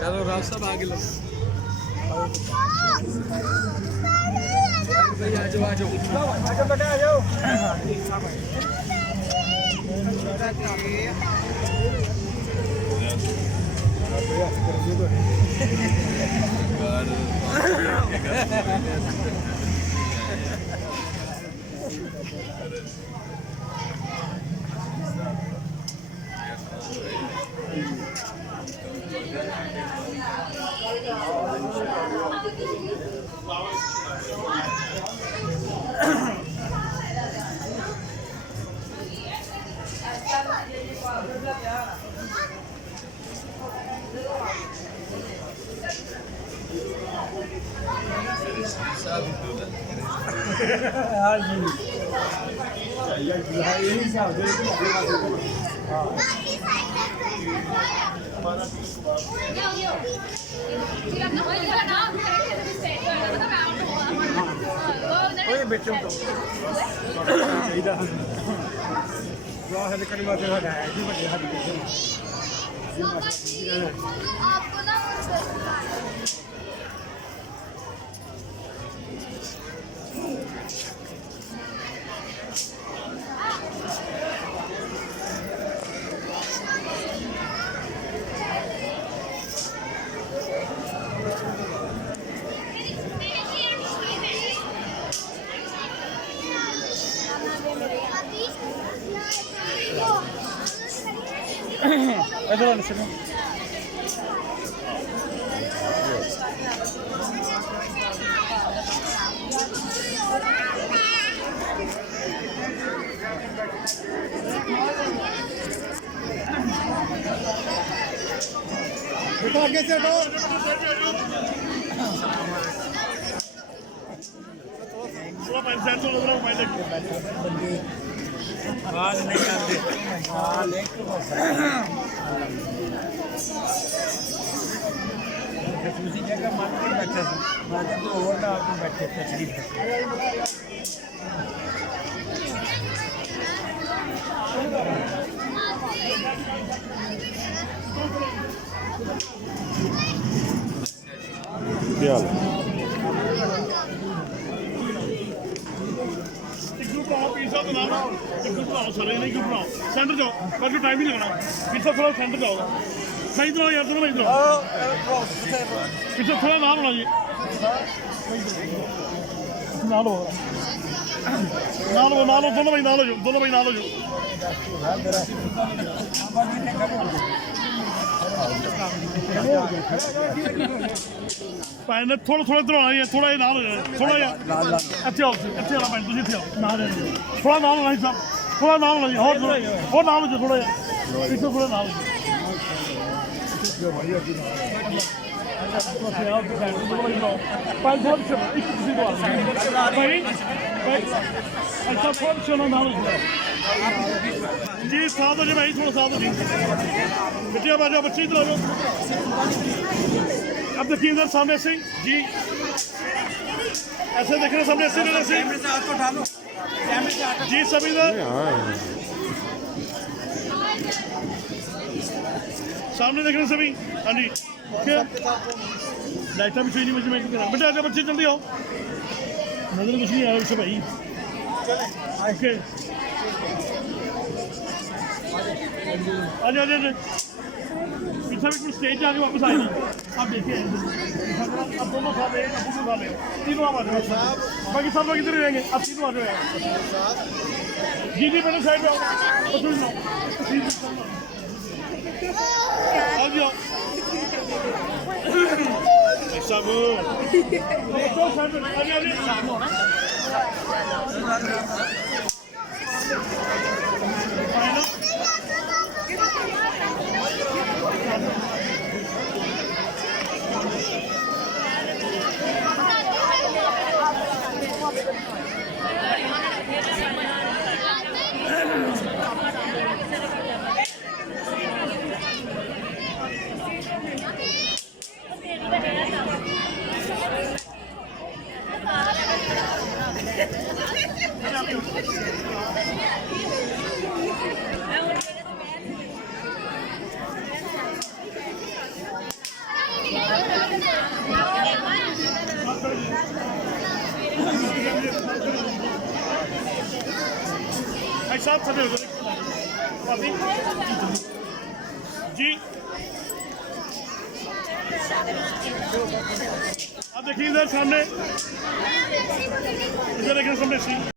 चलो राज साहब आगे लो भाई आ जाओ बेटा आ जाओ बच्चों को आपको ना बेटा आगे से हटो थोड़ा पैसा तो लग रहा है पहले आवाज नहीं आती हां लेकिन दूसरी जगह मान के बैठे मान तो और ना आके बैठे तकलीफ क्या हाल पिज्जा तो ना एक बनाओ सारे नहीं क्यों बनाओ सेंटर जाओ बाकी टाइम ही लगना पिज्जा थोड़ा सेंटर जाओ सही तरह यार दोनों इधर पिज्जा थोड़ा नाम होना जी नालो दोनों भाई नालो जो पैन थोड़ा इधर आना है थोड़ा नाल हो जाए थोड़ा अच्छे आओ अच्छे वाला पैन तुम इतने आओ ना थोड़ा नाल होना साहब थोड़ा नाल होना जी और नाल हो जाए थोड़ा पीछे थोड़ा नाल जी साथ हो जाए भाई थोड़ा साथ हो जी बेटिया बाजा बच्चे इधर आ जाओ अब देखिए इधर सामने से जी ऐसे देख रहे सामने ऐसे जी सभी इधर सामने देख रहे सभी हाँ जी ओके लाइटा भी चाहिए मुझे मेकिंग करना बेटा आजा बच्चे जल्दी आओ नजर कुछ नहीं आया उससे भाई ओके आजा पीछा भी कुछ स्टेज आके वापस आएगी आप देखिए अब दोनों खा ले तीनों आप आ जाओ बाकी सब लोग इधर ही रहेंगे अब तीनों आ जाओ जी मैंने साइड में आओ सब भाई साहब खड़े हो जाओ भाभी जी अब देखिए इधर सामने इधर देखिए सामने सी